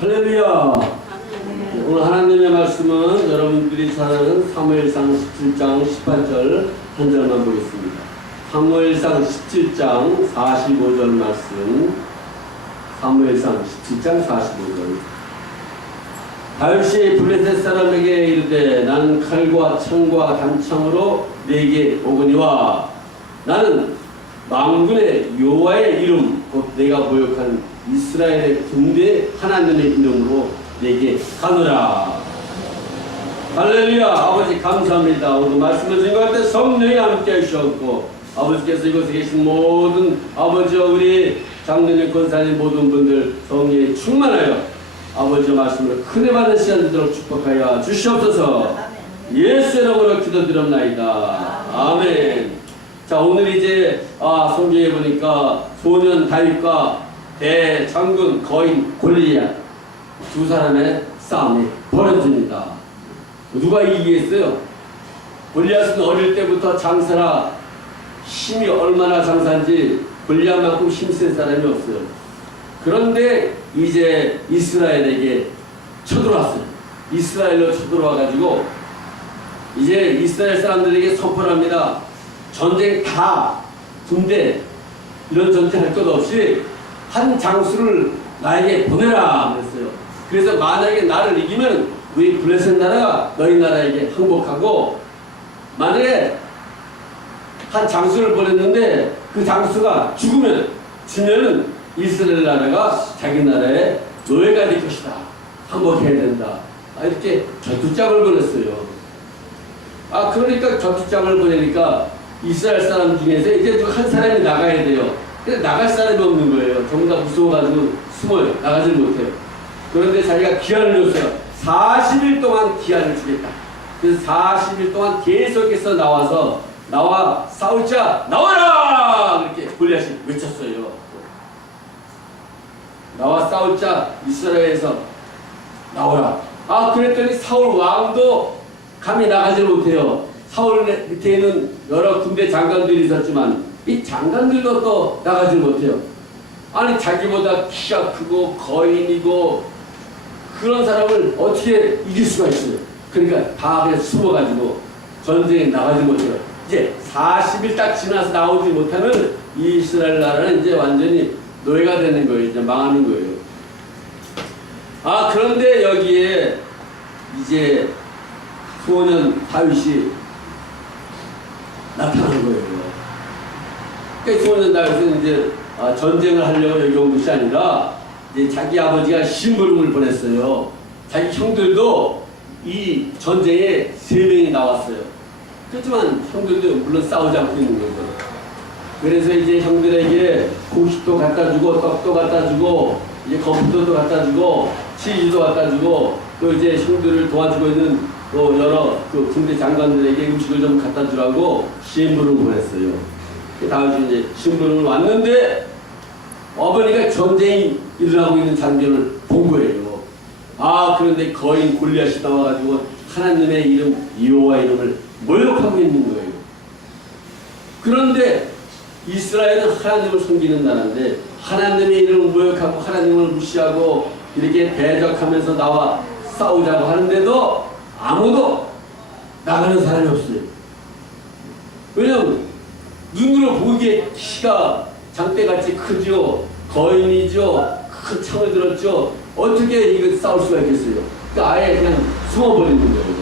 할렐루야. 오늘 하나님의 말씀은 여러분들이 잘 아는 사무엘상 17장 18절 한 절만 보겠습니다. 사무엘상 17장 45절 말씀. 사무엘상 17장 45절. 다윗이 블레셋 사람에게 이르되 나는 칼과 창과 단창으로 네게 오거니와 나는 만군의 여호와의 이름 곧 내가 모욕한 이스라엘의 군대 하나님의 이름으로 내게 가노라. 할렐루야. 아버지 감사합니다. 오늘 말씀을 증거할 때 성령이 함께 하시옵고 아버지께서 이곳에 계신 모든 아버지와 우리 장로님 권사님 모든 분들 성령이 충만하여 아버지 말씀으로 큰애 받는 시간 되도록 축복하여 주시옵소서. 예수 이름으로 기도드립나이다. 아멘. 자, 오늘 이제 성경에 보니까 소년 다윗과 대장군 거인 골리앗 두 사람의 싸움이 벌어집니다. 누가 이기겠어요? 골리앗은 어릴 때부터 장사라 힘이 얼마나 장사인지 골리앗만큼 힘센 사람이 없어요. 그런데 이제 이스라엘에게 쳐들어왔어요. 이스라엘로 쳐들어와가지고 이제 이스라엘 사람들에게 선포를 합니다. 전쟁 다 군대 이런 전쟁 할 것 없이 한 장수를 나에게 보내라 그랬어요. 그래서 만약에 나를 이기면 우리 블레셋 나라가 너희 나라에게 항복하고, 만약에 한 장수를 보냈는데 그 장수가 지면은 이스라엘 나라가 자기 나라의 노예가 될 것이다. 항복해야 된다. 이렇게 전투장을 보냈어요. 그러니까 전투장을 보내니까 이스라엘 사람 중에서 이제 한 사람이 나가야 돼요. 근데 나갈 사람이 없는 거예요. 전부 다 무서워가지고 숨어요. 나가질 못해요. 그런데 자기가 기한을 줬어요. 40일 동안 기한을 주겠다. 그래서 40일 동안 계속해서 나와 싸우자. 나와라! 이렇게 골리앗이 외쳤어요. 나와 싸우자. 이스라엘에서 나오라. 그랬더니 사울 왕도 감히 나가질 못해요. 사울 밑에는 여러 군대 장관들이 있었지만 이 장관들도 또 나가지 못해요. 자기보다 키가 크고 거인이고 그런 사람을 어떻게 이길 수가 있어요. 그러니까 다 그냥 숨어가지고 전쟁에 나가지 못해요. 이제 40일 딱 지나서 나오지 못하면 이 이스라엘 나라는 이제 완전히 노예가 되는 거예요. 이제 망하는 거예요. 그런데 여기에 이제 소년 다윗이 나타난 거예요. 그러니까 소년 다윗은 이제 전쟁을 하려고 여기 온 것이 아니라 이제 자기 아버지가 심부름을 보냈어요. 자기 형들도 이 전쟁에 3명이 나왔어요. 그렇지만 형들도 물론 싸우지 않고 있는 거죠. 그래서 이제 형들에게 곡식도 갖다 주고 떡도 갖다 주고 이제 거푸도 갖다 주고 치즈도 갖다 주고 또 이제 형들을 도와주고 있는 또 여러 그 군대 장관들에게 음식을 좀 갖다 주라고 심부름을 보냈어요. 다윗이 이제 심부름을 왔는데 어머니가 전쟁이 일어나고 있는 장면을 본 거예요. 그런데 거인 골리앗이 나와가지고 하나님의 이름 여호와 이름을 모욕하고 있는 거예요. 그런데 이스라엘은 하나님을 섬기는 나라인데 하나님의 이름을 모욕하고 하나님을 무시하고 이렇게 대적하면서 나와 싸우자고 하는데도 아무도 나가는 사람이 없어요. 왜냐면 눈으로 보기에 키가 장대같이 크죠. 거인이죠. 큰 창을 들었죠. 어떻게 이거 싸울 수가 있겠어요. 그러니까 아예 그냥 숨어버리는 거예요.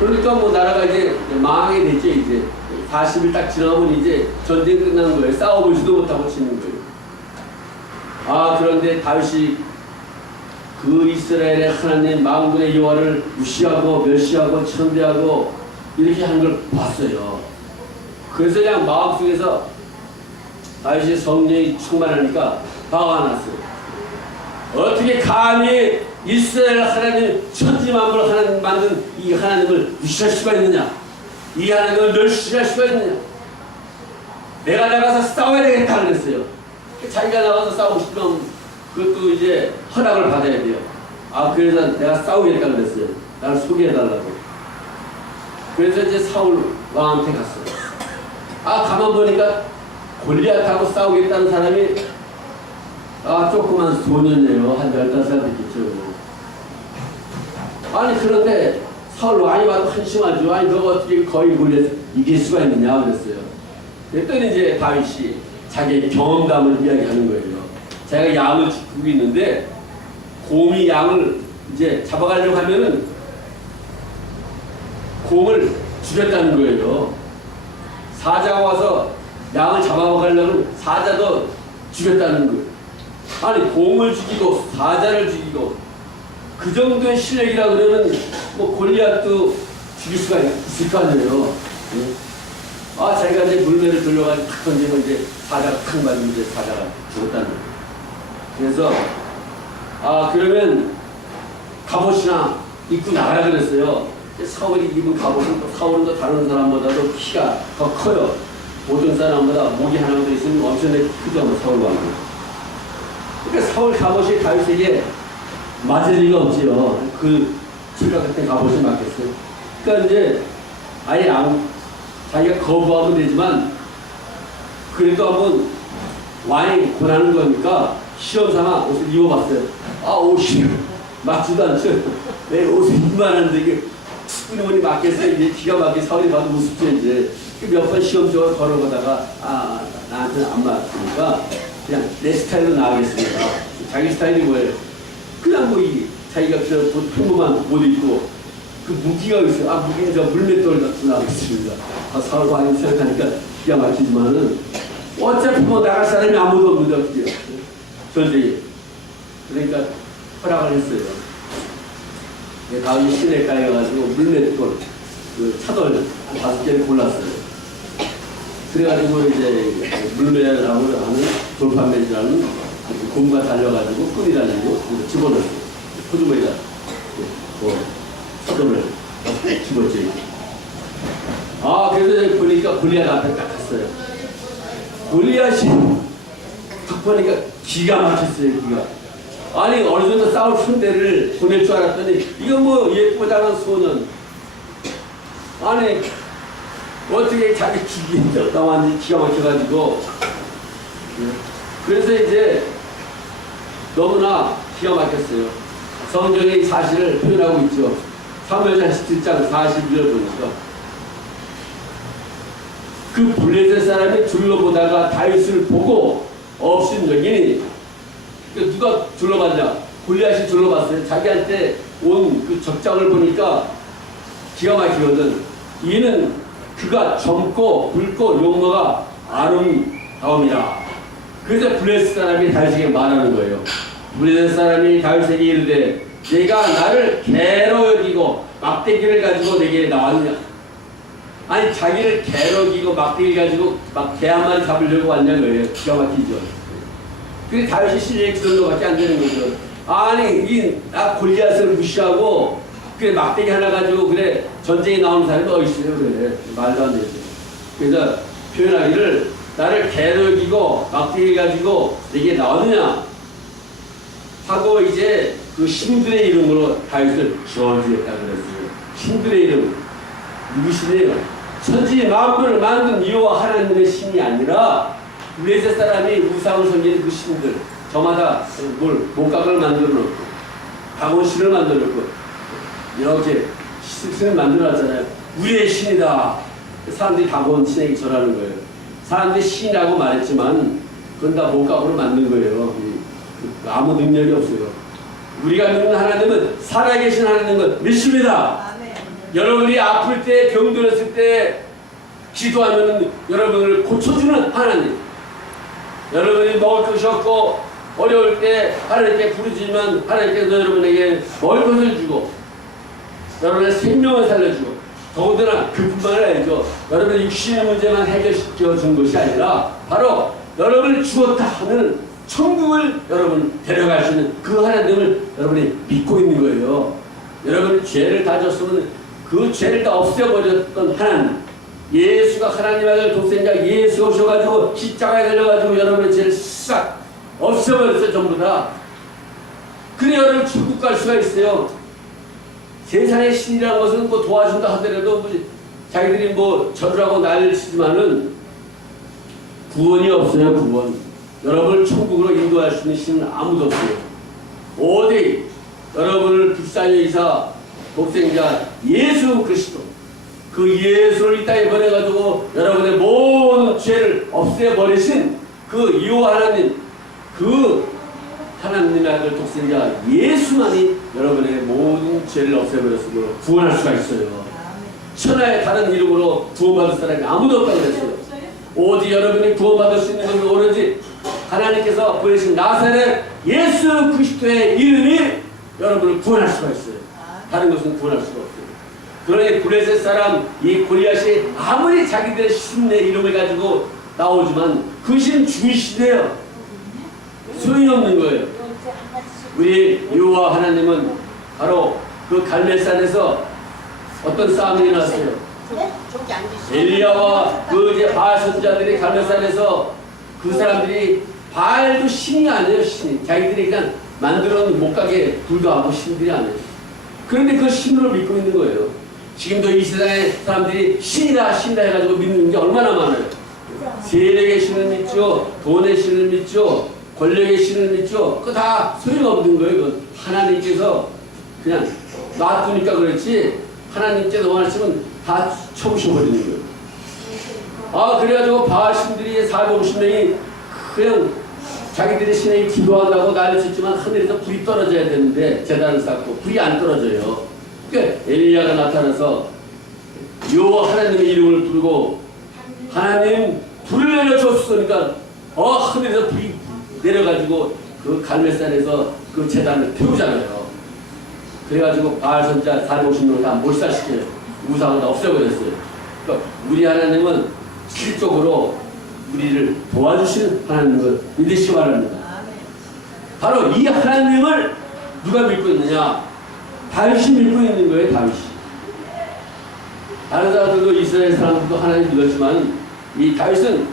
그러니까 나라가 이제 망하게 됐죠. 이제 40일 딱 지나면 이제 전쟁 끝나는 거예요. 싸워보지도 못하고 치는 거예요. 그런데 다윗이 그 이스라엘의 하나님 만군의 여호와를 무시하고 멸시하고 천대하고 이렇게 하는 걸 봤어요. 그래서 그냥 마음속에서 다윗이 성령이 충만하니까 화가 났어요. 어떻게 감히 이스라엘 하나님 천지만물 하나님 만든 이 하나님을 무시할 수가 있느냐? 이 하나님을 멸시할 수가 있느냐? 내가 나가서 싸워야 되겠다 그랬어요. 자기가 나가서 싸우고 싶으면 그것도 이제 허락을 받아야 돼요. 그래서 내가 싸우겠다 그랬어요. 나를 소개해달라고. 그래서 이제 사울 왕한테 갔어요. 가만 보니까 골리앗하고 싸우겠다는 사람이 조그만 소년이에요. 한 15살 됐겠죠. 아니, 그런데 사울 많이 봐도 한심하죠. 아니, 너가 어떻게 거의 물려서 이길 수가 있느냐 그랬어요. 그랬더니 이제 다윗이 자기의 경험담을 이야기하는 거예요. 자기가 양을 지키고 있는데 곰이 양을 이제 잡아가려고 하면은 곰을 죽였다는 거예요. 사자가 와서 양을 잡아가려면 사자도 죽였다는 거예요. 아니, 곰을 죽이고 사자를 죽이고 그 정도의 실력이라 그러면 뭐 골리앗도 죽일 수가 있을 거 아니에요. 자기가 이제 물매를 돌려가지고 탁 던지면 이제 사자가 탁 맞으면 이제 사자가 죽었다는 거예요. 그래서 그러면 갑옷이나 입고 나가라 그랬어요. 사울이 입은 갑옷은 또 사울은 또 다른 사람보다도 키가 더 커요. 모든 사람보다 목이 하나 더 있으면 엄청나게 크죠, 사울 왕은. 그러니까 사울 갑옷이 다윗에게 맞을 리가 없지요. 그 철갑 같은 갑옷이 맞겠어요. 그러니까 이제 아예 자기가 거부하면 되지만 그래도 한번 왕이 권하는 거니까 시험삼아 옷을 입어봤어요. 옷이 맞지도 않죠. 내 옷이 이만한데 이게 충분히 맞겠어요. 이제 기가 막히게 사울이 봐도 우습죠. 이제 몇 번 시험적으로 걸어보다가 나한테는 안 맞으니까 그냥 내 스타일로 나가겠습니다. 자기 스타일이 뭐예요? 그냥 뭐 자기가 그냥 평범한 옷 입고 그 무기가 있어요. 무기는 저 물맷돌 갖고 나가겠습니다. 사울 왕이 생각하니까 기가 막히지만은 어차피 뭐 나갈 사람이 아무도 없는데 전쟁에. 그러니까 허락을 했어요. 다음에 시내가에 가가지고 물맷돌, 그 차돌 한 5개를 골랐어요. 그래가지고 이제 물매라고 하는 돌판매라는 곰과 달려가지고 끈이 달리고 집어넣었어요. 포주머니에다 차돌을 집었지. 그래서 보니까 골리앗 앞에 딱 갔어요. 골리앗이 딱 보니까 기가 막혔어요. 아니, 어느 정도 싸울 상대를 보낼 줄 알았더니 이거 뭐 예쁘고 작은 소년. 아니, 어떻게 자기 죽인다 완전히 기가 막혀가지고. 그래서 이제 너무나 기가 막혔어요. 성경의 사실을 표현하고 있죠. 사무엘상 17장 41절 보니까 그 블레셋 사람이 둘러보다가 다윗을 보고 없인 여기니, 누가 둘러봤냐? 골리앗이 둘러봤어요. 자기한테 온 그 적장을 보니까 기가 막히거든. 이는 그가 젊고 붉고 용모가 아름다움이라. 그래서 블레셋 사람이 다윗에게 말하는 거예요. 블레셋 사람이 다윗에게 이르되 내가 나를 개로 여기고 막대기를 가지고 내게 나왔냐? 아니, 자기를 개로 여기고 막대기 가지고 막 개 한 마리 잡으려고 왔냐 거예요. 기가 막히죠. 그게 다윗이 실력이 그 정도밖에 안 되는 거죠. 아니, 골리앗을 무시하고 그래 막대기 하나 가지고 그래 전쟁에 나오는 사람이 어디 있어요? 그래 말도 안 되죠. 그래서 표현하기를 나를 개로 여기고 막대기 가지고 내게 나왔느냐 하고 이제 그 신들의 이름으로 다윗을 저주했다 그랬어요. 신들의 이름 누구시네요? 천지 만물을 만든 여호와 하나님의 신이 아니라 블레셋 사람이 우상을 섬기는 그 신들, 저마다 몸각을 만들어 놓고 방언신을 만들어 놓고 이렇게 신을 만들어 놨잖아요. 우리의 신이다. 사람들이 방언신에게 절하는 거예요. 사람들이 신이라고 말했지만 그건 다 몸각으로 만든 거예요. 아무 능력이 없어요. 우리가 믿는 하나님은 살아계신 하나님을 믿습니다. 여러분이 아플 때, 병들었을 때 기도하면 여러분을 고쳐주는 하나님. 여러분이 먹을 것이 없고 어려울 때 하나님께 부르짖으면 하나님께서 여러분에게 먹을 것을 주고 여러분의 생명을 살려주고, 더군다나 그뿐만 아니죠. 여러분의 육신의 문제만 해결시켜 준 것이 아니라 바로 여러분을 죽었다 하는 천국을 여러분 데려갈 수 있는 그 하나님을 여러분이 믿고 있는 거예요. 여러분이 죄를 다 졌으면 그 죄를 다 없애버렸던 하나님, 예수가 하나님 아들 독생자 예수 오셔가지고 십자가에 달려가지고 여러분의 죄를 싹 없애버렸어요. 전부 다. 그래 여러분 천국 갈 수가 있어요. 세상의 신이라는 것은 뭐 도와준다 하더라도 뭐 자기들이 뭐 절을 하고 난리를 치지만은 구원이 없어요. 구원. 여러분을 천국으로 인도할 수 있는 신은 아무도 없어요. 오직 여러분을 불쌍히이사 독생자 예수 그리스도, 그 예수를 이 땅에 보내가지고 여러분의 모든 죄를 없애버리신 그 여호와 하나님, 그 하나님의 아들 독생자 예수만이 여러분의 모든 죄를 없애버렸으므로 구원할 수가 있어요. 천하의 다른 이름으로 구원받을 사람이 아무도 없다고 그랬어요. 오직 여러분이 구원받을 수 있는 것은 오로지 하나님께서 보내신 나사렛 예수 그리스도의 이름이 여러분을 구원할 수가 있어요. 다른 것은 구원할 수가 없어요. 그러니 블레셋 사람 이 골리앗이 아무리 자기들의 신의 이름을 가지고 나오지만 그 신 죽은 신이에요. 소용이 없는 거예요. 우리 여호와 하나님은 바로 그 갈멜산에서 어떤 싸움이 일어났어요. 엘리야와 그 이제 바알 선지자들이 갈멜산에서 그 사람들이 바알도 신이 아니에요. 신이 자기들이 그냥 만들어 놓은 못 가게 불도 하고 신들이 아니에요. 그런데 그 신으로 믿고 있는 거예요. 지금도 이 세상에 사람들이 신이다 신이다 해가지고 믿는 게 얼마나 많아요. 세력의 신을 믿죠, 돈의 신을 믿죠, 권력의 신을 믿죠. 그거 다 소용없는 거예요. 그건 하나님께서 그냥 놔두니까 그렇지 하나님께서 원하시면 다 쳐부셔버리는 거예요. 아, 그래가지고 바알 신들이 450명이 그냥 자기들의 신에게 기도한다고 난리쳤지만 하늘에서 불이 떨어져야 되는데 제단을 쌓고 불이 안 떨어져요. 그러니까 엘리야가 나타나서 여호와 하나님의 이름을 부르고 하나님 불을 내려줬으니까 하늘에서 불이 내려가지고 그 갈멜산에서 그 제단을 태우잖아요. 그래가지고 바알 선지자 450명을 다 몰살시켜요. 우상을 다 없애버렸어요. 그러니까 우리 하나님은 실적으로 우리를 도와주시는 하나님을 믿으시기 바랍니다. 바로 이 하나님을 누가 믿고 있느냐? 다윗이 믿고 있는 거예요. 다윗이. 다른 사람들도 이스라엘 사람들도 하나님 믿었지만 이 다윗은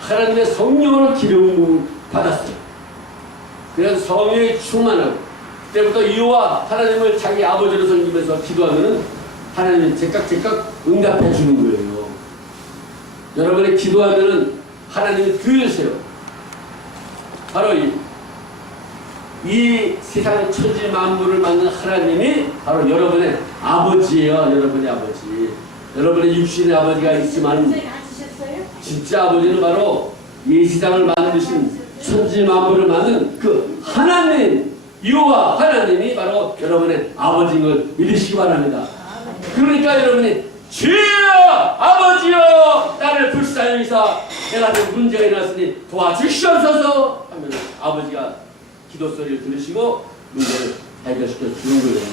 하나님의 성령으로 기름을 받았어요. 그래서 성령에 충만하고 그때부터 여호와 하나님을 자기 아버지로 섬기면서 기도하면은 하나님이 제깍 응답해 주는 거예요. 여러분이 기도하면은 하나님이 들으세요. 바로 이 세상 천지 만물을 만든 하나님이 바로 여러분의 아버지예요. 여러분의 아버지. 여러분의 육신의 아버지가 있지만 진짜 아버지는 바로 이 세상을 만드신 천지 만물을 만든 그 하나님, 여호와 하나님이 바로 여러분의 아버지인 걸 믿으시기 바랍니다. 그러니까 여러분이 주여 아버지여 나를 불쌍히 여기사 내가 좀 문제가 일어났으니 도와주시옵소서 하면 아버지가 기도 소리를 들으시고 문제를 해결시켜 주는 거예요.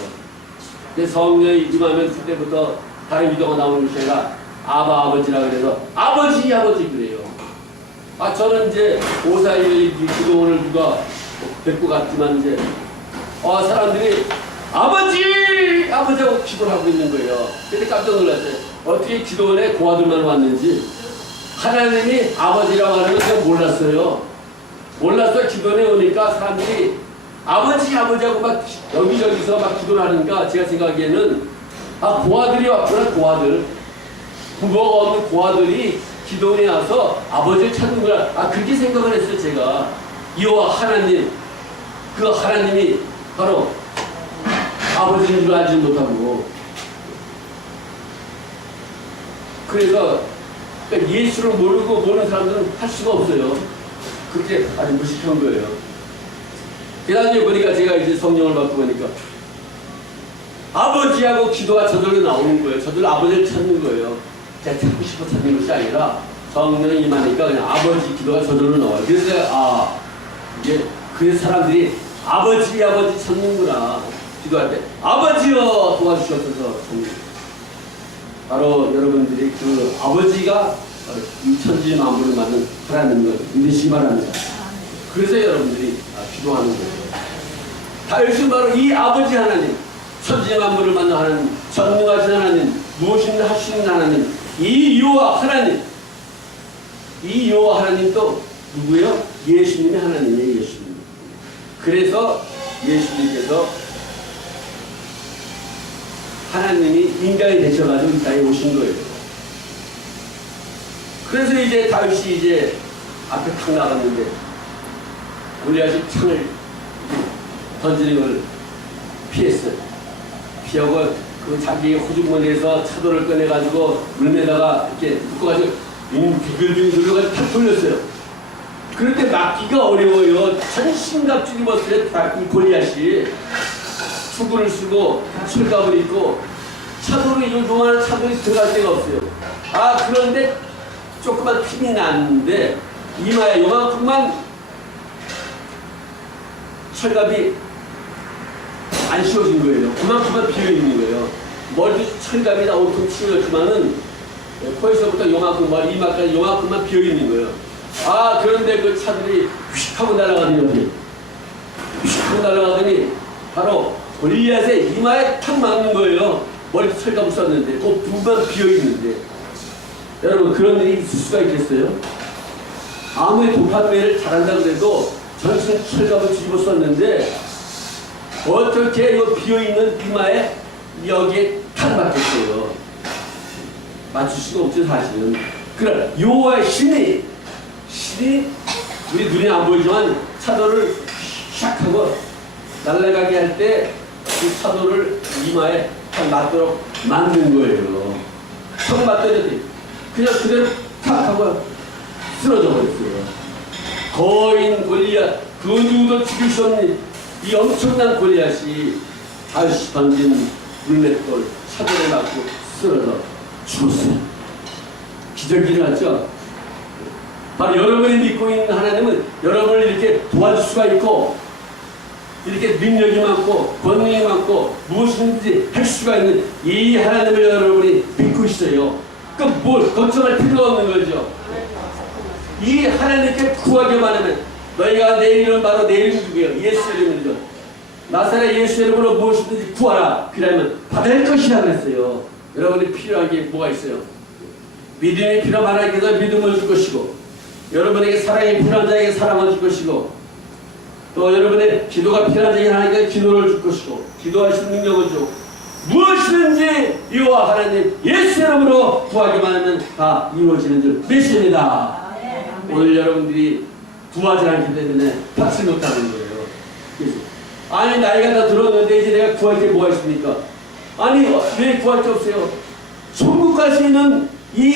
근데 성령이 임하면 그때부터 다른 기도가 나오는 것이 아니라 아버지라 그래서 아버지 그래요. 저는 이제 541 기도원을 누가 뵙고 갔지만 이제 사람들이 아버지하고 기도를 하고 있는 거예요. 근데 깜짝 놀랐어요. 어떻게 기도원에 고아들만 왔는지 하나님이 아버지라고 하는 걸 제가 몰랐어요. 몰라서 기도원에 오니까 사람들이 아버지하고 막 여기저기서 막 기도를 하니까 제가 생각하기에는 고아들이 왔구나. 고아들 부모가 없는 고아들이 기도원에 와서 아버지를 찾는 거야. 그렇게 생각을 했어요. 제가 여호와 하나님, 그 하나님이 바로 아버지인 줄 알지 못하고 그래서 예수를 모르고 모르는 사람들은 할 수가 없어요. 그렇게 아주 무식한 거예요. 그 다음에 보니까 제가 이제 성령을 받고 보니까 아버지하고 기도가 저절로 나오는 거예요. 저절로 아버지를 찾는 거예요. 제가 찾고 싶어 찾는 것이 아니라 성령이 임하니까 그냥 아버지 기도가 저절로 나와요. 그래서 이게 그래서 사람들이 아버지 찾는구나. 기도할 때 아버지여 도와주시옵소서. 바로 여러분들이 그 아버지가 이 천지 만물을 만든 하나님을 믿으시기 바랍니다. 그래서 여러분들이 기도하는 거예요. 다윗은 바로 이 아버지 하나님, 천지 만물을 만든 하나님, 전능하신 하나님, 무엇이든 할 수 있는 하나님, 이 여호와 하나님, 이 여호와 하나님도 누구예요? 예수님의 하나님이에요. 예수님. 그래서 예수님께서 하나님이 인간이 되셔가지고 이 땅에 오신 거예요. 그래서 이제 다윗이 이제 앞에 탁 나갔는데 골리앗이 창을 던지는 걸 피했어요. 피하고 그 자기 호주머니에서 차도를 꺼내가지고 물에다가 이렇게 묶어가지고 비글비글 돌려가지고 탁 돌렸어요. 그럴 때 막기가 어려워요. 천신갑주기 멋을 이 골리앗이 투구를 쓰고 철갑을 입고 차도로 이동하는 차도에 들어갈 데가 없어요. 그런데 조그만 핀이 났는데 이마에 요만큼만 철갑이 안 씌워진 거예요. 그만큼만 비어있는 거예요. 머리도 철갑이 다 온통 씌워졌지만은 코에서부터 요만큼 머리 이마까지 요만큼만 비어있는 거예요. 그런데 그 차들이 휙 하고 날아가더니 바로 골리앗의 이마에 탁 맞는 거예요. 머리 철갑을 썼는데 그 부분만 비어있는데 여러분 그런 일이 있을 수가 있겠어요? 아무리 도판매를 잘한다고 해도 전신 철갑을 뒤집어 썼는데 어떻게 이 비어있는 이마에 여기에 탁 맞겠어요? 맞출 수가 없죠 사실은. 그러나 여호와의 신이 우리 눈에 안 보이지만 차도를 샥 하고 날아가게 할 때 그 차도를 이마에 탁 맞도록 만든 거예요. 탁 맞더니 그냥 그대로 탁 하고 쓰러져 버렸어요. 거인 골리앗, 그 누구도 죽일 수 없는 이 엄청난 골리앗이 다시 던진 물맷돌 차도에 맞고 쓰러져 죽었어요. 기적이 일어났죠. 바로 여러분이 믿고 있는 하나님은 여러분을 이렇게 도와줄 수가 있고 이렇게 능력이 많고 권능이 많고 무엇이든지 할 수가 있는 이 하나님을 여러분이 믿고 있어요. 그럼 뭘 걱정할 필요가 없는 거죠. 이 하나님께 구하기만 하면 너희가 내 이름 바로 내 이름 누구예요? 예수 이름이죠. 나사렛 예수 이름으로 무엇이든지 구하라. 그러면 받을 것이라 그랬어요. 여러분이 필요한 게 뭐가 있어요? 믿음이 필요한 하나님께서 믿음을 줄 것이고 여러분에게 사랑이 필요한 자에게 사랑을 줄 것이고 또 여러분의 기도가 필요한 자에게 하나님께 기도를 줄 것이고 기도할 수 있는 능력을 주고 무엇이든지 여호와 하나님 예수 이름으로 구하기만 하면 다 이루어지는 줄 믿습니다. 오늘 여러분들이 구하지 않기 때문에 받지 못하는 거예요. 아니 나이가 다 들었는데 이제 내가 구할 게 뭐가 있습니까? 아니 왜 구할 게 없어요? 천국 갈 수 있는 이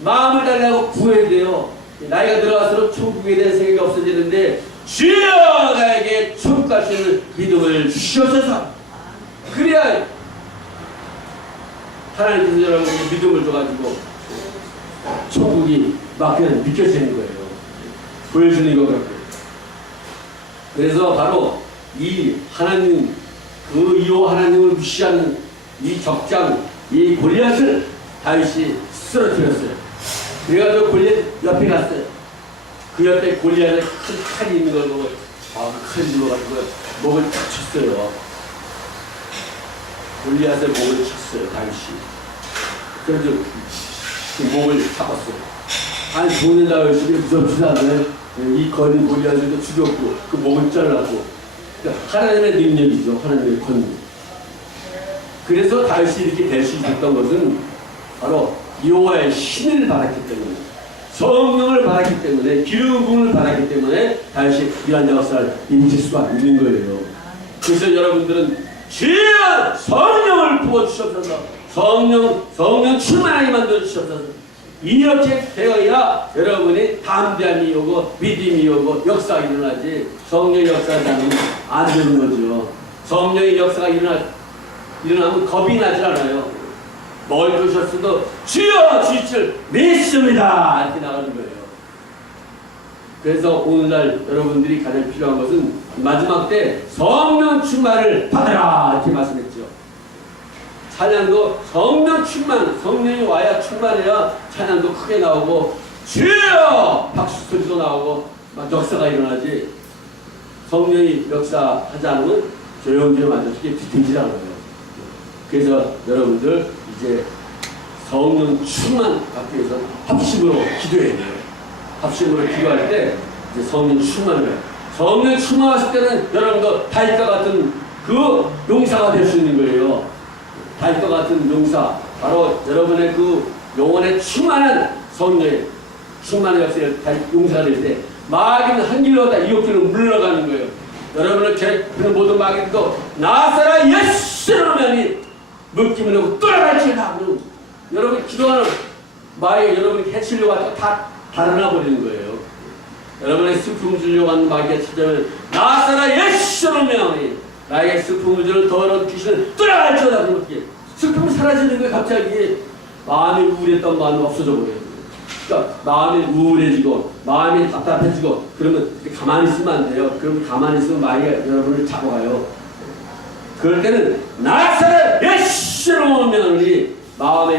마음을 달라고 구해야 돼요. 나이가 들어갈수록 천국에 대한 생각이 없어지는데 주여 나에게 천국 갈 수 있는 믿음을 주시옵소서. 그래야 하나님께서 여러분에게 믿음을 줘가지고 천국이 막 그냥 느껴지는 거예요. 보여주는 것 같고. 그래서 바로 이 하나님 그 이호 하나님을 무시하는 이 적장 이 골리앗을 다윗이 쓰러뜨렸어요. 그래가지고 골리앗 옆에 갔어요. 그 옆에 골리앗의 큰 칼이 있는 걸 보고 그 칼이 눌러가지고 목을 탁 쳤어요. 골리앗의 목을 쳤어요. 다윗이. 그래서 그 목을 잡았어요. 아니 좋은 일 열심히 무섭지도 않아요. 이 거린 골리앗을 죽였고 그 목을 잘랐고 그러니까 하나님의 능력이죠. 하나님의 권능. 그래서 다윗이 이렇게 될 수 있었던 것은 바로 여호와의 신을 받았기 때문에 성령을 받았기 때문에 기름을 받았기 때문에 다윗이 이러한 역사를 인칠 수가 있는 거예요. 그래서 여러분들은 주여 성령을 부어주셔서 성령 충만하게 만들어주셔서 이렇게 되어야 여러분이 담대함이 오고 믿음이 오고 역사가 일어나지 성령의 역사가 안 되는 거죠. 성령의 역사가 일어나면 겁이 나질 않아요. 뭘 주셨어도 주여 주실 믿습니다 이렇게 나가는 거예요. 그래서 오늘날 여러분들이 가장 필요한 것은 마지막 때 성령 충만을 받아라 이렇게 말씀했죠. 찬양도 성령 충만, 성령이 와야 충만해야 찬양도 크게 나오고 주여 박수 소리도 나오고 막 역사가 일어나지. 성령이 역사하지 않으면 조용조용 앉아서 뒤틀질 않아요. 그래서 여러분들 이제 성령 충만 받기 위해서 합심으로 기도해야 돼요. 합심으로 기도할 때 이제 성령 충만을 해요. 성령 충만하실 때는 여러분도 다윗과 같은 그 용사가 될 수 있는 거예요. 다윗과 같은 용사, 바로 여러분의 그 영혼에 충만한 성령의 충만한 역사를 용사가 될 때 마귀는 한 길로 다 이웃길로 물러가는 거예요. 여러분을 괴롭히는 모든 마귀도 나사라 예수로 면이 묶임을 하고 떠나갈지어다. 여러분이 기도하는 마귀가 여러분이 해치려고 하다가 다 달아나 버리는 거예요. 여러분의 슬픔을 주려고 하는 마귀가 찾아오면 나사라 예수로 면이 나에게 슬픔을 주는 더러운 귀신을 떠나갈지어다. 슬픔이 사라지는 거예요. 갑자기 마음이 우울했던 마음이 없어져 버려요. 그러니까 마음이 우울해지고 마음이 답답해지고 그러면 가만히 있으면 안 돼요. 그러면 가만히 있으면 마귀가 여러분을 잡아가요. 그럴 때는 나사렛 예수로 오면 우리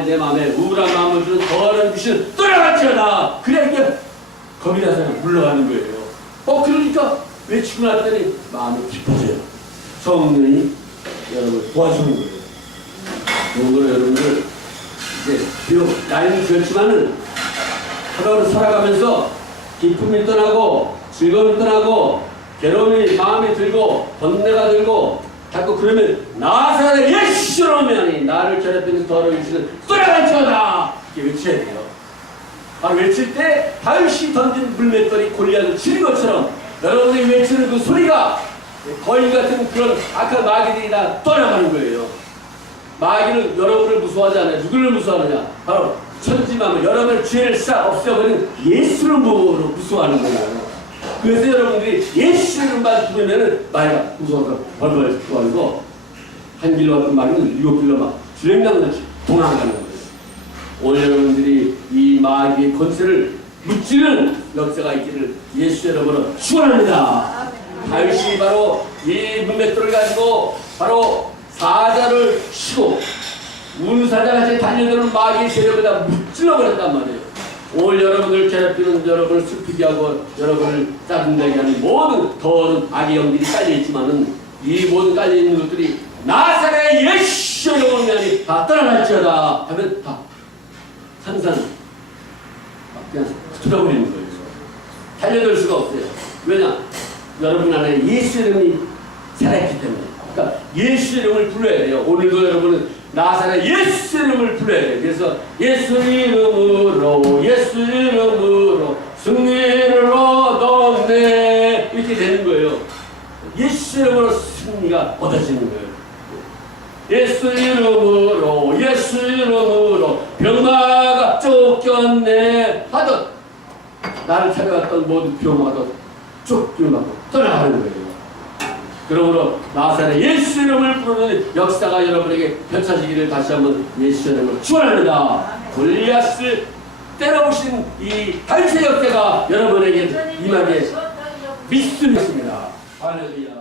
내 마음에 우울한 마음을 주는 더러운 귀신을 떠나갈지어다. 그래야 이게 겁이 나서 물러가는 거예요. 그러니까 외치고 났더니 마음이 깊어져요. 성령이 여러분을 도와주는 거예요. 그런 거로 여러분들 이제 비록 나이는 들었지만은 하루하루 살아가면서 기쁨이 떠나고 즐거움이 떠나고 괴로움이 마음이 들고 번뇌가 들고 자꾸 그러면 나사렛 예수로 오면 나를 괴롭히는 더러운 귀신을 떠나갈지어다 이렇게 외쳐야 돼요. 외칠 때 다윗이 던진 물맷돌이 골리앗을 치는 것처럼 여러분이 외치는 그 소리가 거인 같은 그런 악한 마귀들이 다 떠나가는 거예요. 마귀는 여러분을 무서워하지 않아요. 누구를 무서워하느냐? 바로 천지만물 여러분의 죄를 싹 없애버리는 예수를 무서워하는 거예요. 그래서 여러분들이 예수님만 부르면은 마귀가 무서워서 벌벌 떨고 한 길로 왔던 마귀는 일곱 길로 막 주행당같이 도망가는 거예요. 오늘 여러분들이 이 마귀의 권세를 무찌르는 역사가 있기를 예수 여러분으로 축원합니다. 다윗이 바로 이 문맷돌을 가지고 바로 사자를 치고 운사자같이 달려드는 마귀의 세력을 다 무찔러버렸단 말이에요. 오늘 여러분을 괴롭히는 여러분을 슬프게 하고 여러분을 짜증나게 하는 모든 더러운 악의 영들이 깔려있지만은 이 모든 깔려있는 것들이 나사렛 예수로 오면 다 떠나갈지어다 하면 다 산산 그냥 흩어버리는 거예요. 달려들 수가 없어요. 왜냐? 여러분 안에 예수 이름이 살아있기 때문에. 그러니까 예수 이름을 불러야 돼요. 오늘도 여러분은 나사렛 예수 이름을 불러야 돼요. 그래서 예수 이름으로 승리를 얻었네 이렇게 되는 거예요. 예수 이름으로 승리가 얻어지는 거예요. 예수 이름으로 병마가 쫓겼네 하던 나를 찾아왔던 모든 병마도 쫓겨나고 떠나가는 거예요. 그러므로 나사렛 예수 이름을 부르는 역사가 여러분에게 펼쳐지기를 다시 한번 예수 이름으로 축원합니다. 골리앗을 때려부신 이 다윗의 역사가 여러분에게 임하게 믿습니다. 할렐루야.